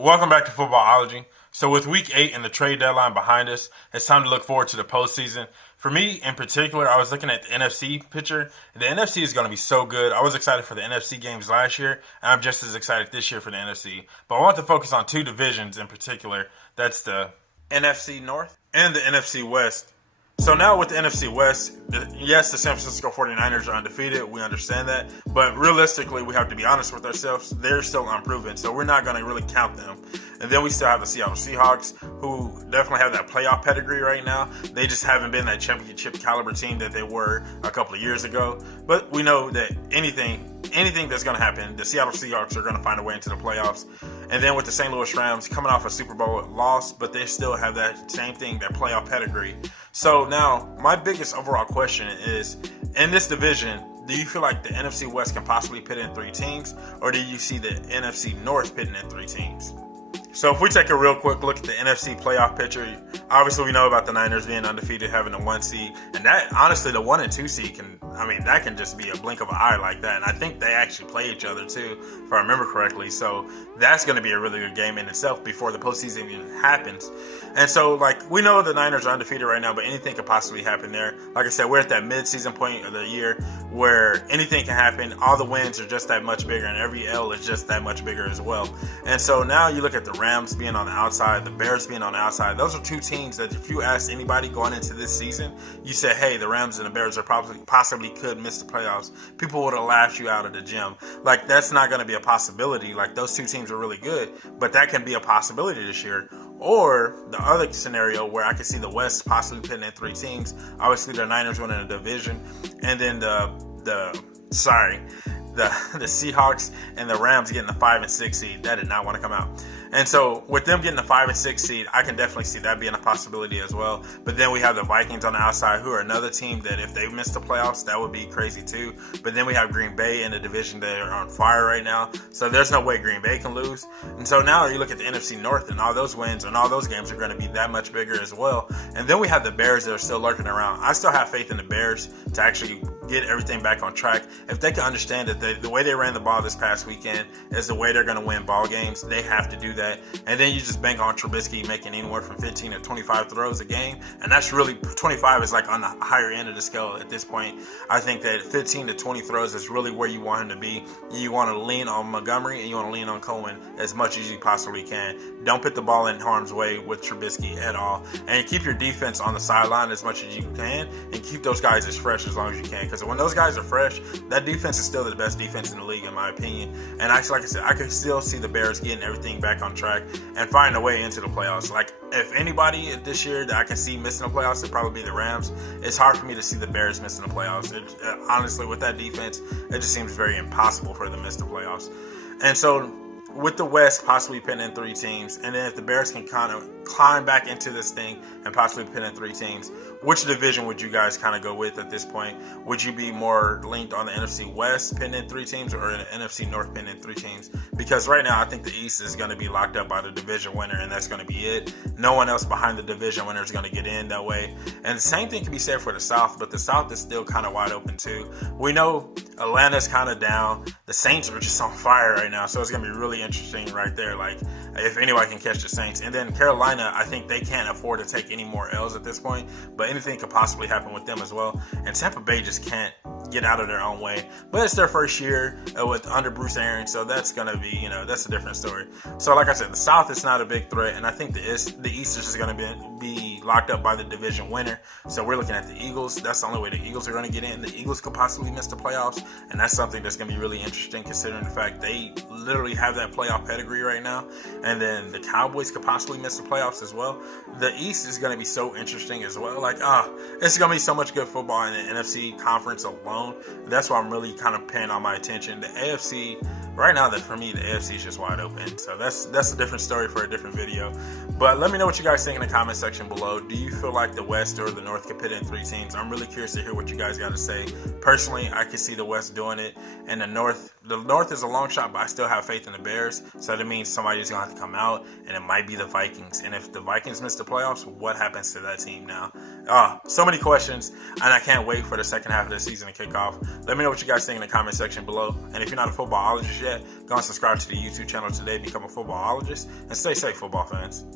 Welcome back to Footballology. So with week 8 and the trade deadline behind us, it's time to look forward to the postseason. For me in particular, I was looking at the NFC picture. The NFC is going to be so good. I was excited for the NFC games last year, and I'm just as excited this year for the NFC. But I want to focus on two divisions in particular. That's the NFC North and the NFC West. So now with the NFC West, yes, the San Francisco 49ers are undefeated. We understand that. But realistically, we have to be honest with ourselves. They're still unproven, so we're not going to really count them. And then we still have the Seattle Seahawks, who definitely have that playoff pedigree right now. They just haven't been that championship caliber team that they were a couple of years ago. But we know that anything that's going to happen, the Seattle Seahawks are going to find a way into the playoffs. And then with the St. Louis Rams coming off a Super Bowl loss, but they still have that same thing, that playoff pedigree. So now, my biggest overall question is, in this division, do you feel like the NFC West can possibly pit in 3 teams, or do you see the NFC North pitting in 3 teams? So if we take a real quick look at the NFC playoff picture, obviously we know about the Niners being undefeated, having a 1 seed, and that, honestly, the 1 and 2 seed that can just be a blink of an eye like that. And I think they actually play each other too, if I remember correctly. So that's going to be a really good game in itself before the postseason even happens. And so, we know the Niners are undefeated right now, but anything could possibly happen there. Like I said, we're at that mid-season point of the year where anything can happen. All the wins are just that much bigger, and every L is just that much bigger as well. And so now you look at the Rams being on the outside, the Bears being on the outside. Those are 2 teams that if you ask anybody going into this season, you said, hey, the Rams and the Bears are possibly could miss the playoffs. People would have laughed you out of the gym. That's not going to be a possibility. Those 2 teams are really good, but that can be a possibility this year. Or the other scenario where I could see the West possibly pitting in 3 teams. Obviously, the Niners winning the division, and then the Seahawks and the Rams getting the 5 and 6 seed. That did not want to come out. And so with them getting the 5 and 6 seed, I can definitely see that being a possibility as well. But then we have the Vikings on the outside, who are another team that if they miss the playoffs, that would be crazy too. But then we have Green Bay in the division that are on fire right now. So there's no way Green Bay can lose. And so now you look at the NFC North, and all those wins and all those games are going to be that much bigger as well. And then we have the Bears that are still lurking around. I still have faith in the Bears to actually get everything back on track. If they can understand that the way they ran the ball this past weekend is the way they're going to win ball games, they have to do that. And then you just bank on Trubisky making anywhere from 15 to 25 throws a game. And that's really, 25 is on the higher end of the scale at this point. I think that 15 to 20 throws is really where you want him to be. You want to lean on Montgomery and you want to lean on Cohen as much as you possibly can. Don't put the ball in harm's way with Trubisky at all. And keep your defense on the sideline as much as you can, and keep those guys as fresh as long as you can. Because when those guys are fresh, that defense is still the best defense in the league, in my opinion. And like I said, I can still see the Bears getting everything back on track and find a way into the playoffs. If anybody this year that I can see missing the playoffs, it'd probably be the Rams. It's hard for me to see the Bears missing the playoffs. Honestly, with that defense, it just seems very impossible for them to miss the playoffs. And so with the West possibly pitting in 3 teams, and then if the Bears can kind of climb back into this thing and possibly pit in 3 teams, which division would you guys kind of go with at this point? Would you be more linked on the NFC West pitting in 3 teams, or the NFC North pitting in 3 teams? Because right now I think the East is going to be locked up by the division winner, and that's going to be it. No one else behind the division winner is going to get in that way. And the same thing can be said for the South, but the South is still kind of wide open too. We know Atlanta's kind of down. The Saints are just on fire right now, so it's going to be really interesting right there. If anybody can catch the Saints. And then Carolina, I think they can't afford to take any more L's at this point, but anything could possibly happen with them as well. And Tampa Bay just can't get out of their own way. But it's their first year under Bruce Arians, so that's going to be, that's a different story. So like I said, the South is not a big threat, and I think the East is just going to be locked up by the division winner. So we're looking at the Eagles. That's the only way the Eagles are going to get in. The Eagles could possibly miss the playoffs, and that's something that's going to be really interesting considering the fact they literally have that playoff pedigree right now. And then the Cowboys could possibly miss the playoffs as well. The East is going to be so interesting as well. It's going to be so much good football in the NFC conference alone. That's why I'm really kind of paying all my attention. The AFC, right now, for me, the AFC is just wide open. So that's a different story for a different video. But let me know what you guys think in the comment section below. Do you feel like the West or the North could pit in 3 teams? I'm really curious to hear what you guys got to say. Personally, I could see the West doing it, and the North is a long shot, but I still have faith in the Bears. So that means somebody's going to have to come out, and it might be the Vikings. And if the Vikings miss the playoffs, what happens to that team now? So many questions, and I can't wait for the second half of the season to kick off. Let me know what you guys think in the comment section below. And if you're not a footballologist yet, go and subscribe to the YouTube channel today, become a footballologist, and stay safe, football fans.